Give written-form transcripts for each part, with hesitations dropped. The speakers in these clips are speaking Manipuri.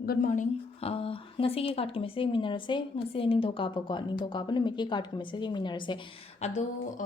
Good morning. Ngasigi card ki message minarase ngasi ningthokaba ko ningthokaba numit ki card ki message minarase ado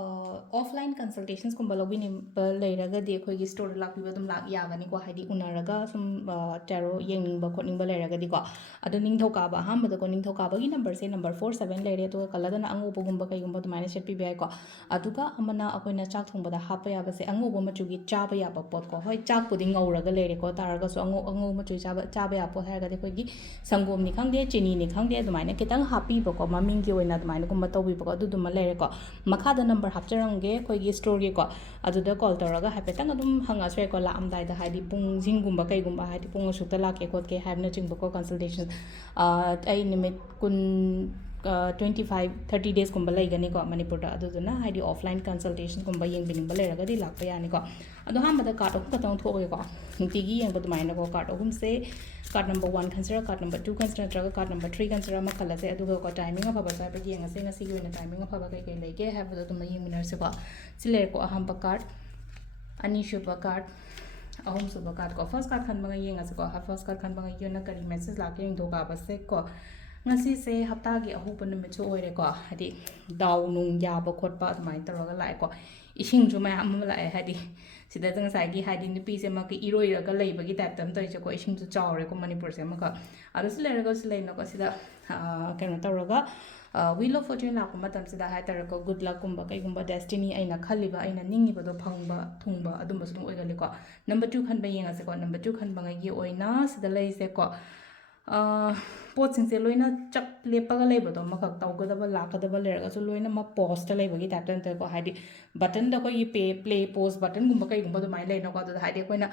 offline consultations kumba lobi ni leiraga de khoi gi store lak piba dum lak yagani ko haidi unaraga sum tarot yengning ba khotning ba leiraga di ko ado ningthokaba hamba da ko ningthokaba gi number se number 47 leire to kala da ango bogumba kai gumba dumai set pi bai ko aduga amana akoina chak thongba da hapa ya ba se ango bo machu gi chaba ya ba pot ko hoi chak puding ngauraga leire ko taraga so ango machu chaba ya pot ꯍꯥꯏꯔꯒꯗꯤ ꯑꯩꯈꯣꯏꯒꯤ ꯁꯪꯒꯣꯝꯅꯤ ꯈꯪꯗꯦ ꯆꯤꯅꯤꯅꯤ ꯈꯪꯗꯦ ꯑꯗꯨꯃꯥꯏꯅ ꯈꯤꯇꯪ ꯍꯥꯞꯄꯤꯕꯀꯣ ꯃꯃꯤꯡꯒꯤ ꯑꯣꯏꯅ ꯑꯗꯨꯃꯥꯏꯅꯒꯨꯝꯕ ꯇꯧꯕꯤꯕꯀꯣ ꯑꯗꯨꯗꯨꯃ ꯂꯩꯔꯦꯀꯣ ꯃꯈꯥꯗ ꯅꯝꯕꯔ ꯍꯥꯞꯆꯔꯝꯒꯦ ꯑꯩꯈꯣꯏꯒꯤ ꯁ꯭ꯇꯣꯔꯒꯤꯀꯣ ꯑꯗꯨꯗ ꯀꯣꯜ ꯇꯧꯔꯒ ꯍꯥꯏꯐꯦꯠꯇꯪ ꯑꯗꯨꯝ ꯍꯪꯉꯁꯨ ꯌꯥꯏꯀꯣ ꯂꯥꯛꯑꯝꯗꯥꯏꯗ ꯍꯥꯏꯗꯤ ꯄꯨꯡꯁꯤꯡꯒꯨꯝꯕ ꯀꯩꯒꯨꯝꯕ ꯍꯥꯏꯗꯤ ꯄꯨꯡ ꯑꯁꯨꯛꯇ ꯂꯥꯛꯀꯦ ꯈꯣꯠꯀꯦ ꯍꯥꯏꯕꯅꯆꯤꯡꯕꯀꯣ ꯀꯟꯁꯜꯇꯦꯁꯟ ꯑꯩ ꯅꯨꯃꯤꯠ 25-30 daysꯀꯨꯝꯕ ꯂꯩꯒꯅꯤꯀꯣ ꯃꯅꯤꯄꯨꯔꯗ ꯑꯗꯨꯗꯨꯅ ꯍꯥꯏꯗꯤ ꯑꯣꯐꯂꯥꯏꯟ ꯀꯟꯁꯜꯇꯦꯁꯟꯒꯨꯝꯕ ꯌꯦꯡꯕꯤꯅꯤꯡꯕ ꯂꯩꯔꯒꯗꯤ ꯂꯥꯛꯄ ꯌꯥꯅꯤꯀꯣ ꯑꯗꯣ ꯑꯍꯥꯟꯕꯗ ꯀꯥꯔꯠ ꯑꯍꯨꯝ ꯈꯛꯇꯪ ꯊꯣꯛꯑꯒꯦꯀꯣ ꯅꯨꯡꯇꯤꯒꯤ ꯌꯦꯡꯕ ꯑꯗꯨꯃꯥꯏꯅꯀꯣ ꯀꯥꯔꯠ ꯑꯍꯨꯝꯁꯦ ꯀꯥꯔꯠ ꯅꯝꯕꯔ 1 ꯈꯟꯁꯤꯔꯥ ꯀꯥꯔꯠ ꯅꯝꯕꯔ 2 ꯈꯟꯁꯤꯔꯥ ꯅꯠꯇ꯭ꯔꯒ ꯀꯥꯔꯠ ꯅꯝꯕꯔ 3 ꯈꯟꯁꯤꯔꯥ ꯑꯃ ꯈꯜꯂꯁꯦ ꯑꯗꯨꯒꯀꯣ ꯇꯥꯏꯃꯤꯡ ꯑꯐꯕꯁꯨ ꯍꯥꯏꯐꯦꯠ ꯌꯦꯡꯉꯁꯦ ꯉꯁꯤꯒꯤ ꯑꯣꯏꯅ ꯇꯥꯏꯃꯤꯡ ꯑꯐꯕ ꯀꯩꯀꯩ ꯂꯩꯒꯦ ꯍꯥꯏꯕꯗꯣ ꯑꯗꯨꯝ ꯌꯦꯡꯃꯤꯟꯅꯔꯁꯦꯀꯣ ꯁꯤ ꯂꯩꯔꯦꯀꯣ ꯑꯍꯥꯟꯕ ꯀꯥꯔꯠ ꯑꯅꯤꯁꯨꯕ ꯀꯥꯔꯠ ꯑꯍꯨꯝꯁꯨꯕ ꯀꯥꯔꯠ ꯀꯣ ꯐꯥꯔꯁ ꯀꯥꯔꯠ ꯈꯟꯕꯒ ꯌꯦꯡꯉꯁꯦꯀꯣ ꯐꯥꯔꯁ ꯀꯥꯔꯠ ꯈꯟꯕꯒ ꯌꯦꯡꯅ ꯀꯔꯤ ꯃꯦꯁꯦꯖ ꯂꯥꯛꯀꯦ ꯌꯦꯡꯊꯣꯛꯀꯥꯕꯁꯦ ꯀꯣ ꯉꯁꯤꯁꯦ ꯍꯞꯇꯥꯒꯤ ꯑꯍꯧꯕ ꯅꯨꯃꯤꯠꯁꯨ ꯑꯣꯏꯔꯦꯀꯣ ꯍꯥꯏꯗꯤ ꯗꯥꯎ ꯅꯨꯡ ꯌꯥꯕ ꯈꯣꯠꯄ ꯑꯗꯨꯃꯥꯏꯅ ꯇꯧꯔꯒ ꯂꯥꯛꯑꯦꯀꯣ ꯏꯁꯤꯡꯁꯨ ꯃꯌꯥꯝ ꯑꯃ ꯂꯥꯛꯑꯦ ꯍꯥꯏꯗꯤ ꯁꯤꯗ ꯉꯁꯥꯏꯒꯤ ꯍꯥꯏꯗꯤ ꯅꯨꯄꯤꯁꯦ ꯑꯃꯛꯀꯤ ꯏꯔꯣꯏꯔꯒ ꯂꯩꯕꯒꯤ ꯇꯥꯏꯞꯇ ꯑꯃ ꯇꯧꯔꯤꯁꯦꯀꯣ ꯏꯁꯤꯡꯁꯨ ꯆꯥꯎꯔꯦꯀꯣ ꯃꯅꯤꯄꯨꯔꯁꯦ ꯑꯃꯈꯛ ꯑꯗꯨ ꯁꯤ ꯂꯩꯔꯒ ꯁꯤ ꯂꯩꯅꯀꯣ ꯁꯤꯗ ꯀꯩꯅꯣ ꯇꯧꯔꯒ ꯋꯤꯜ ꯑꯣꯐ ꯐꯣꯔꯆꯨꯟ ꯂꯥꯛꯄ ꯃꯇꯝꯁꯤꯗ ꯍꯥꯏꯇꯥꯔꯦꯀꯣ ꯒꯨꯗ ꯂꯛꯀꯨꯝꯕ ꯀꯩꯒꯨꯝꯕ ꯗꯦꯁꯇꯤꯅꯤ ꯑꯩꯅ ꯈꯜꯂꯤꯕ ꯑꯩꯅ ꯅꯤꯡꯉꯤꯕꯗꯣ ꯐꯪꯕ ꯊꯨꯡꯕ ꯑꯗꯨꯝꯕꯁꯨ ꯑꯗꯨꯝ ꯑꯣꯏꯒꯜꯂꯤꯀꯣ ꯅꯝꯕꯔ 2 ꯈꯟꯕ ꯌꯦꯡꯉꯁꯦꯀꯣ ꯅꯝꯕꯔ 2 ꯈꯟꯕꯉꯩꯒꯤ ꯑꯣꯏꯅ ꯁꯤꯗ ꯂꯩꯔꯤꯁꯦꯀꯣ ꯄꯣꯠꯁꯤꯡꯁꯦ ꯂꯣꯏꯅ ꯆꯞ ꯂꯦꯞꯄꯒ ꯂꯩꯕꯗꯣ ꯑꯃꯈꯛ ꯇꯧꯒꯗꯕ ꯂꯥꯛꯀꯗꯕ ꯂꯩꯔꯒꯁꯨ ꯂꯣꯏꯅꯃꯛ ꯄꯣꯁꯇ ꯂꯩꯕꯒꯤ ꯇꯥꯏꯞꯇ ꯅꯠꯇꯦꯀꯣ ꯍꯥꯏꯗꯤ ꯕꯇꯟꯗ ꯑꯩꯈꯣꯏꯒꯤ ꯄ꯭ꯂꯦ ꯄꯣꯁ ꯕꯇꯟꯒꯨꯝꯕ ꯀꯩꯒꯨꯝꯕ ꯑꯗꯨꯃꯥꯏꯅ ꯂꯩꯅꯀꯣ ꯑꯗꯨꯗ ꯍꯥꯏꯗꯤ ꯑꯩꯈꯣꯏꯅ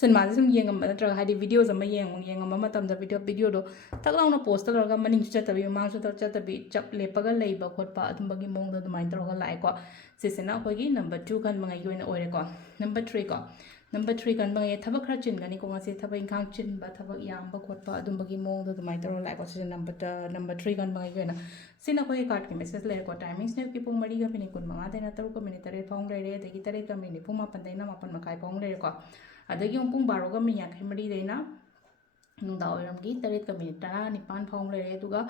ꯁꯤꯅꯦꯃꯥꯁꯦ ꯁꯨꯝ ꯌꯦꯡꯉꯝꯕ ꯅꯠꯇ꯭ꯔꯒ ꯍꯥꯏꯗꯤ ꯚꯤꯗꯤꯑꯣꯁ ꯑꯃ ꯌꯦꯡꯉꯝꯕ ꯃꯇꯝꯗ ꯚꯤꯗꯤꯑꯣꯗꯣ ꯊꯛ ꯂꯥꯎꯅ ꯄꯣꯁꯇ ꯇꯧꯔꯒ ꯃꯅꯤꯡꯁꯨ ꯆꯠꯇꯕꯤ ꯃꯃꯥꯡꯁꯨ ꯆꯠꯇꯕꯤ ꯆꯞ ꯂꯦꯞꯄꯒ ꯂꯩꯕ ꯈꯣꯠꯄ ꯑꯗꯨꯝꯕꯒꯤ ꯃꯑꯣꯡꯗ ꯑꯗꯨꯃꯥꯏꯅ ꯇꯧꯔꯒ ꯂꯥꯛꯑꯦꯀꯣ ꯁꯤꯁꯤꯅ ꯑꯩꯈꯣꯏꯒꯤ ꯅꯝꯕꯔ 2 ꯈꯟꯕꯉꯩꯒꯤ ꯑꯣꯏꯅ ꯑꯣꯏꯔꯦꯀꯣ ꯅꯝꯕꯔ 3 ꯀꯣ ꯅꯝꯕꯔ 3 ꯈꯟꯕꯉꯩ ꯊꯕꯛ ꯈꯔ ꯆꯤꯟꯒꯅꯤꯀꯣ ꯉꯁꯤ ꯊꯕꯛ ꯏꯪꯈꯥꯡ ꯆꯤꯟꯕ ꯊꯕꯛ ꯌꯥꯝꯕ ꯈꯣꯠꯄ ꯑꯗꯨꯝꯕꯒꯤ ꯃꯑꯣꯡꯗ ꯑꯗꯨꯃꯥꯏꯅ ꯇꯧꯔꯒ ꯂꯥꯛꯑꯦꯀꯣ ꯁꯤꯁꯦ ꯅꯝꯕꯔ 3 ꯈꯟꯕꯉꯩꯒꯤ ꯑꯣꯏꯅ ꯁꯤꯅ ꯑꯩꯈꯣꯏꯒꯤ ꯀꯥꯔꯠꯀꯤ ꯃꯦꯁꯦꯖ ꯂꯩꯔꯦꯀꯣ ꯇꯥꯏꯃꯤꯡꯁꯤꯅ ꯑꯌꯨꯛꯀꯤ ꯄꯨꯡ 4:25 3:03 ꯐꯥꯎ ꯂꯩꯔꯦ ꯑꯗꯒꯤ 8:40 9:00 ꯐꯥꯎ ꯂꯩꯔꯦꯀೋ ꯑꯗꯒꯤ ꯑꯃꯨꯛ ꯄꯨꯡ 12:53 ꯅꯨꯡꯗꯥꯡꯋꯥꯏꯔꯝꯒꯤ 8:19 ꯐꯥꯎ ꯂꯩꯔꯦ ꯑꯗꯨꯒ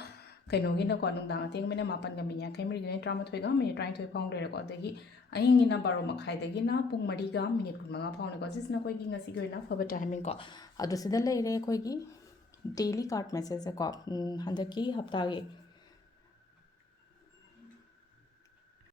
ꯀꯩꯅꯣꯒꯤꯅꯀꯣ ꯅꯨꯡꯗꯥꯡ ꯑꯊꯦꯡꯕꯅ 7:53 13:13 ꯐꯥꯎ ꯂꯩꯔꯦꯀꯣ ꯑꯗꯒꯤ ꯑꯍꯤꯡꯒꯤꯅ 12:30 ꯄꯨꯡ 4:15 ꯐꯥꯎꯅꯦꯀꯣ ꯁꯤꯁꯤꯅ ꯑꯩꯈꯣꯏꯒꯤ ꯉꯁꯤꯒꯤ ꯑꯣꯏꯅ ꯐꯕ ꯇꯥꯏꯃꯤꯡꯀꯣ ꯑꯗꯨ ꯁꯤꯗ ꯂꯩꯔꯦ ꯑꯩꯈꯣꯏꯒꯤ ꯗꯦꯂꯤ ꯀꯥꯔꯠ ꯃꯦꯁꯦꯖꯁꯦꯀꯣ ꯍꯟꯗꯛꯀꯤ ꯍꯞꯇꯥꯒꯤ